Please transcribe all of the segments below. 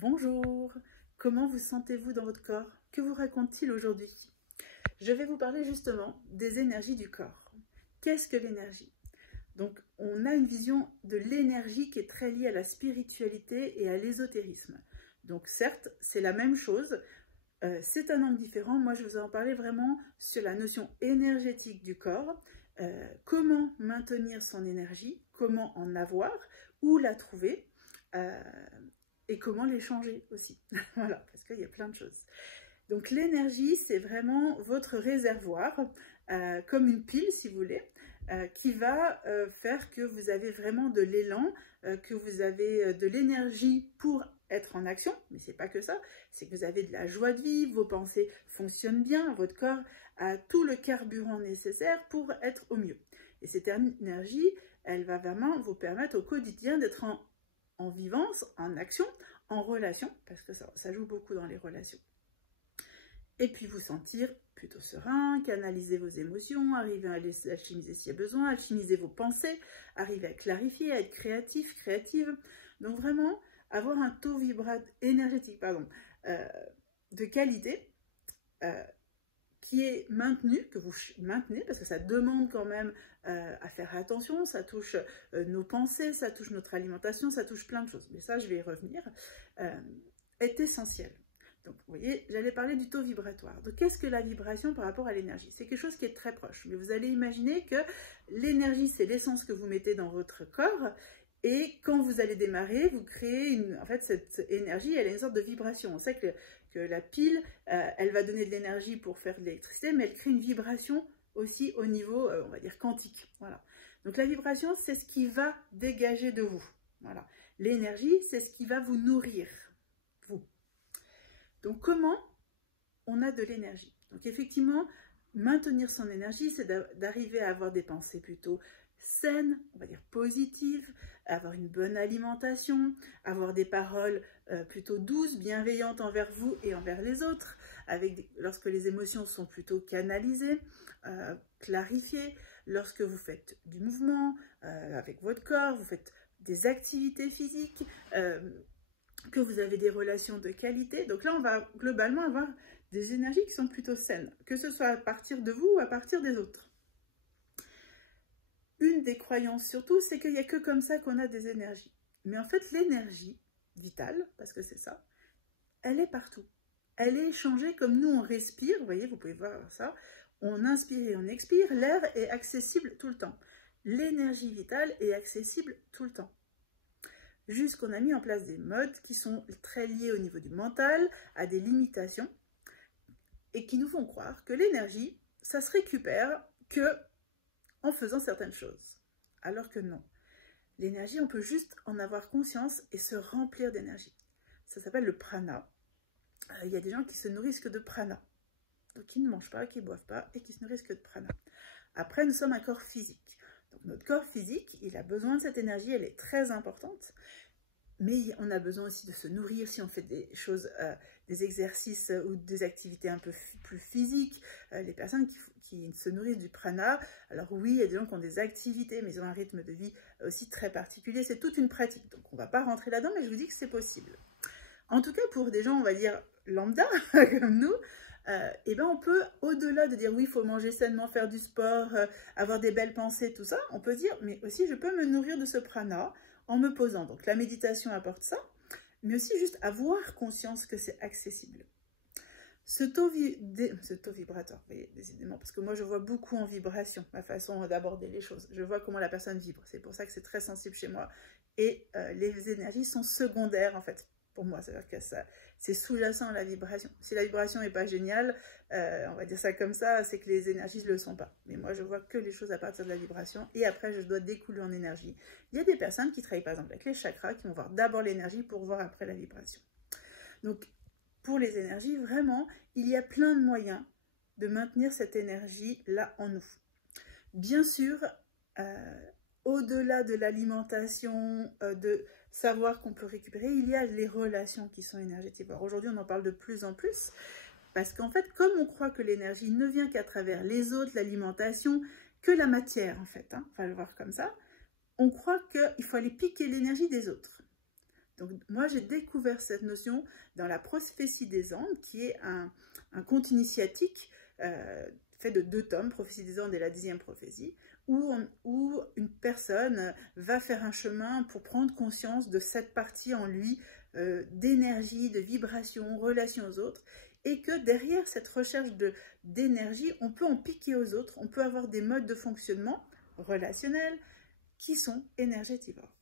Bonjour, comment vous sentez-vous dans votre corps? Que vous raconte-t-il aujourd'hui? Je vais vous parler justement des énergies du corps. Qu'est-ce que l'énergie? Donc, on a une vision de l'énergie qui est très liée à la spiritualité et à l'ésotérisme. Donc, certes, c'est la même chose, c'est un angle différent. Moi, je vais vous en parler vraiment sur la notion énergétique du corps, comment maintenir son énergie, comment en avoir, où la trouver, et comment l'échanger aussi. Voilà, parce qu'il y a plein de choses. Donc l'énergie, c'est vraiment votre réservoir, comme une pile si vous voulez, qui va faire que vous avez vraiment de l'élan, que vous avez de l'énergie pour être en action, mais c'est pas que ça, c'est que vous avez de la joie de vivre, vos pensées fonctionnent bien, votre corps a tout le carburant nécessaire pour être au mieux. Et cette énergie, elle va vraiment vous permettre au quotidien d'être en vivance, en action, en relation, parce que ça joue beaucoup dans les relations. Et puis vous sentir plutôt serein, canaliser vos émotions, arriver à les alchimiser s'il y a besoin, alchimiser vos pensées, arriver à clarifier, à être créatif, créative. Donc vraiment, avoir un taux énergétique de qualité qui est maintenu, que vous maintenez, parce que ça demande quand même à faire attention, ça touche nos pensées, ça touche notre alimentation, ça touche plein de choses, mais ça je vais y revenir, est essentiel. Donc vous voyez, j'allais parler du taux vibratoire. Donc qu'est-ce que la vibration par rapport à l'énergie? C'est quelque chose qui est très proche, mais vous allez imaginer que l'énergie c'est l'essence que vous mettez dans votre corps, et quand vous allez démarrer, vous créez en fait cette énergie, elle a une sorte de vibration. On sait que la pile, elle va donner de l'énergie pour faire de l'électricité, mais elle crée une vibration aussi au niveau, on va dire, quantique. Voilà. Donc la vibration, c'est ce qui va dégager de vous. Voilà. L'énergie, c'est ce qui va vous nourrir, vous. Donc comment on a de l'énergie? Donc effectivement, maintenir son énergie, c'est d'arriver à avoir des pensées plutôt saines, on va dire positives, avoir une bonne alimentation, avoir des paroles plutôt douces, bienveillantes envers vous et envers les autres, lorsque les émotions sont plutôt canalisées, clarifiées, lorsque vous faites du mouvement avec votre corps, vous faites des activités physiques, que vous avez des relations de qualité. Donc là, on va globalement avoir des énergies qui sont plutôt saines, que ce soit à partir de vous ou à partir des autres. Une des croyances surtout, c'est qu'il n'y a que comme ça qu'on a des énergies. Mais en fait, l'énergie vitale, parce que c'est ça, elle est partout. Elle est échangée comme nous on respire, vous voyez, vous pouvez voir ça, on inspire et on expire, l'air est accessible tout le temps. L'énergie vitale est accessible tout le temps. Juste qu'on a mis en place des modes qui sont très liés au niveau du mental, à des limitations, et qui nous font croire que l'énergie, ça se récupère que en faisant certaines choses. Alors que non. L'énergie, on peut juste en avoir conscience et se remplir d'énergie. Ça s'appelle le prana. Il y a des gens qui se nourrissent que de prana. Donc qui ne mangent pas, qui ne boivent pas et qui se nourrissent que de prana. Après, nous sommes un corps physique. Donc notre corps physique, il a besoin de cette énergie, elle est très importante. Mais on a besoin aussi de se nourrir si on fait des choses, des exercices ou des activités un peu plus physiques. Les personnes qui se nourrissent du prana, alors oui, il y a des gens qui ont des activités, mais ils ont un rythme de vie aussi très particulier. C'est toute une pratique, donc on ne va pas rentrer là-dedans, mais je vous dis que c'est possible. En tout cas, pour des gens, on va dire, lambda, comme nous, et ben on peut, au-delà de dire oui, il faut manger sainement, faire du sport, avoir des belles pensées, tout ça, on peut dire, mais aussi je peux me nourrir de ce prana, en me posant. Donc la méditation apporte ça, mais aussi juste avoir conscience que c'est accessible. Ce taux vibratoire, vous voyez, décidément, parce que moi je vois beaucoup en vibration, ma façon d'aborder les choses. Je vois comment la personne vibre, c'est pour ça que c'est très sensible chez moi. Et les énergies sont secondaires en fait, pour moi, c'est-à-dire que c'est sous-jacent à la vibration. Si la vibration n'est pas géniale, on va dire ça comme ça, c'est que les énergies ne le sont pas. Mais moi, je vois que les choses à partir de la vibration et après, je dois découler en énergie. Il y a des personnes qui travaillent par exemple avec les chakras, qui vont voir d'abord l'énergie pour voir après la vibration. Donc, pour les énergies, vraiment, il y a plein de moyens de maintenir cette énergie-là en nous. Bien sûr, au-delà de l'alimentation, de savoir qu'on peut récupérer, il y a les relations qui sont énergétiques. Alors aujourd'hui, on en parle de plus en plus, parce qu'en fait, comme on croit que l'énergie ne vient qu'à travers les autres, l'alimentation, que la matière, en fait, hein, on va le voir comme ça, on croit qu'il faut aller piquer l'énergie des autres. Donc moi j'ai découvert cette notion dans la prophétie des Andes, qui est un conte initiatique fait de 2 tomes, prophétie des Andes et la 10e prophétie, où une personne va faire un chemin pour prendre conscience de cette partie en lui d'énergie, de vibration, relation aux autres, et que derrière cette recherche d'énergie, on peut en piquer aux autres, on peut avoir des modes de fonctionnement relationnels qui sont énergétivores.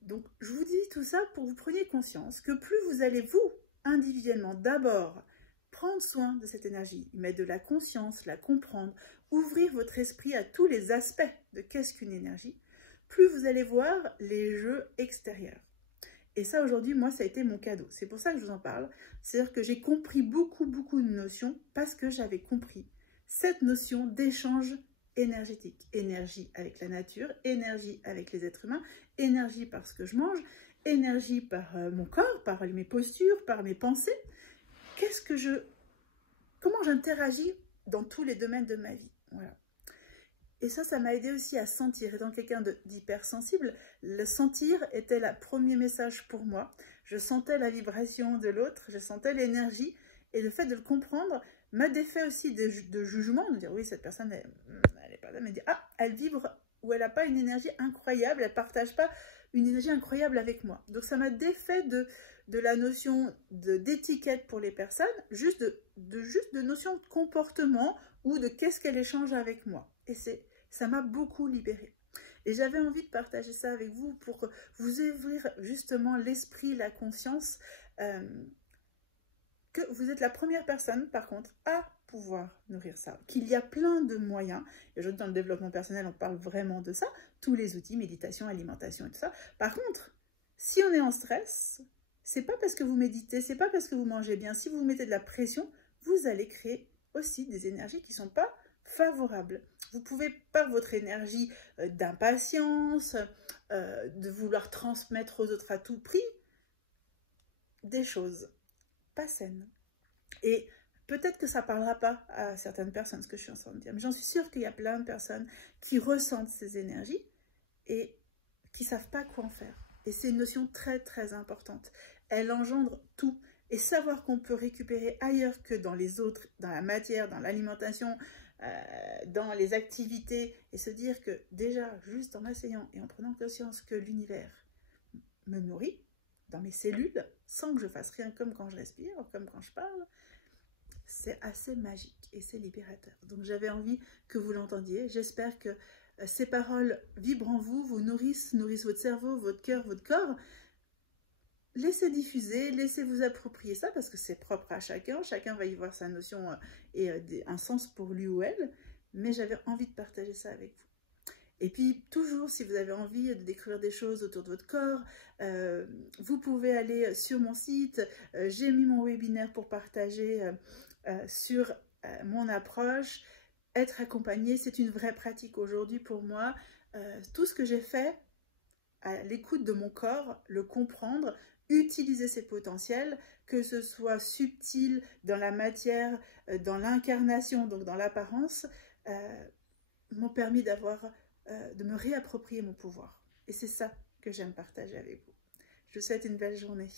Donc je vous dis tout ça pour que vous preniez conscience que plus vous allez vous, individuellement, d'abord prendre soin de cette énergie, y mettre de la conscience, la comprendre, ouvrir votre esprit à tous les aspects de qu'est-ce qu'une énergie, plus vous allez voir les jeux extérieurs. Et ça, aujourd'hui, moi, ça a été mon cadeau. C'est pour ça que je vous en parle. C'est-à-dire que j'ai compris beaucoup de notions parce que j'avais compris cette notion d'échange énergétique. Énergie avec la nature, énergie avec les êtres humains, énergie par ce que je mange, énergie par mon corps, par mes postures, par mes pensées. Comment j'interagis dans tous les domaines de ma vie. Voilà. Et ça m'a aidé aussi à sentir. Étant quelqu'un d'hypersensible, le sentir était le premier message pour moi. Je sentais la vibration de l'autre, je sentais l'énergie. Et le fait de le comprendre m'a défait aussi de jugement, de dire oui, cette personne, elle n'est pas là, mais dire ah, elle vibre ou elle n'a pas une énergie incroyable, elle ne partage pas une énergie incroyable avec moi. Donc ça m'a défait de la notion d'étiquette pour les personnes, juste de notion de comportement ou de qu'est-ce qu'elle échange avec moi. Et ça m'a beaucoup libérée. Et j'avais envie de partager ça avec vous pour vous ouvrir justement l'esprit, la conscience, que vous êtes la première personne, par contre, à pouvoir nourrir ça. Qu'il y a plein de moyens. Et aujourd'hui, dans le développement personnel, on parle vraiment de ça. Tous les outils, méditation, alimentation et tout ça. Par contre, si on est en stress, c'est pas parce que vous méditez, c'est pas parce que vous mangez bien. Si vous vous mettez de la pression, vous allez créer aussi des énergies qui ne sont pas favorables. Vous pouvez, par votre énergie d'impatience, de vouloir transmettre aux autres à tout prix, des choses pas saines. Et peut-être que ça ne parlera pas à certaines personnes, ce que je suis en train de dire, mais j'en suis sûre qu'il y a plein de personnes qui ressentent ces énergies et qui ne savent pas quoi en faire. Et c'est une notion très importante. Elle engendre tout. Et savoir qu'on peut récupérer ailleurs que dans les autres, dans la matière, dans l'alimentation, dans les activités, et se dire que déjà, juste en asseyant et en prenant conscience que l'univers me nourrit dans mes cellules, sans que je fasse rien, comme quand je respire, comme quand je parle, c'est assez magique et c'est libérateur. Donc j'avais envie que vous l'entendiez. J'espère que ces paroles vibrent en vous, vous nourrissent votre cerveau, votre cœur, votre corps. Laissez diffuser, laissez vous approprier ça parce que c'est propre à chacun. Chacun va y voir sa notion et un sens pour lui ou elle. Mais j'avais envie de partager ça avec vous. Et puis, toujours, si vous avez envie de découvrir des choses autour de votre corps, vous pouvez aller sur mon site. J'ai mis mon webinaire pour partager sur mon approche. Être accompagné, c'est une vraie pratique aujourd'hui pour moi. Tout ce que j'ai fait à l'écoute de mon corps, le comprendre, utiliser ses potentiels, que ce soit subtil dans la matière, dans l'incarnation, donc dans l'apparence, m'ont permis de me réapproprier mon pouvoir. Et c'est ça que j'aime partager avec vous. Je vous souhaite une belle journée.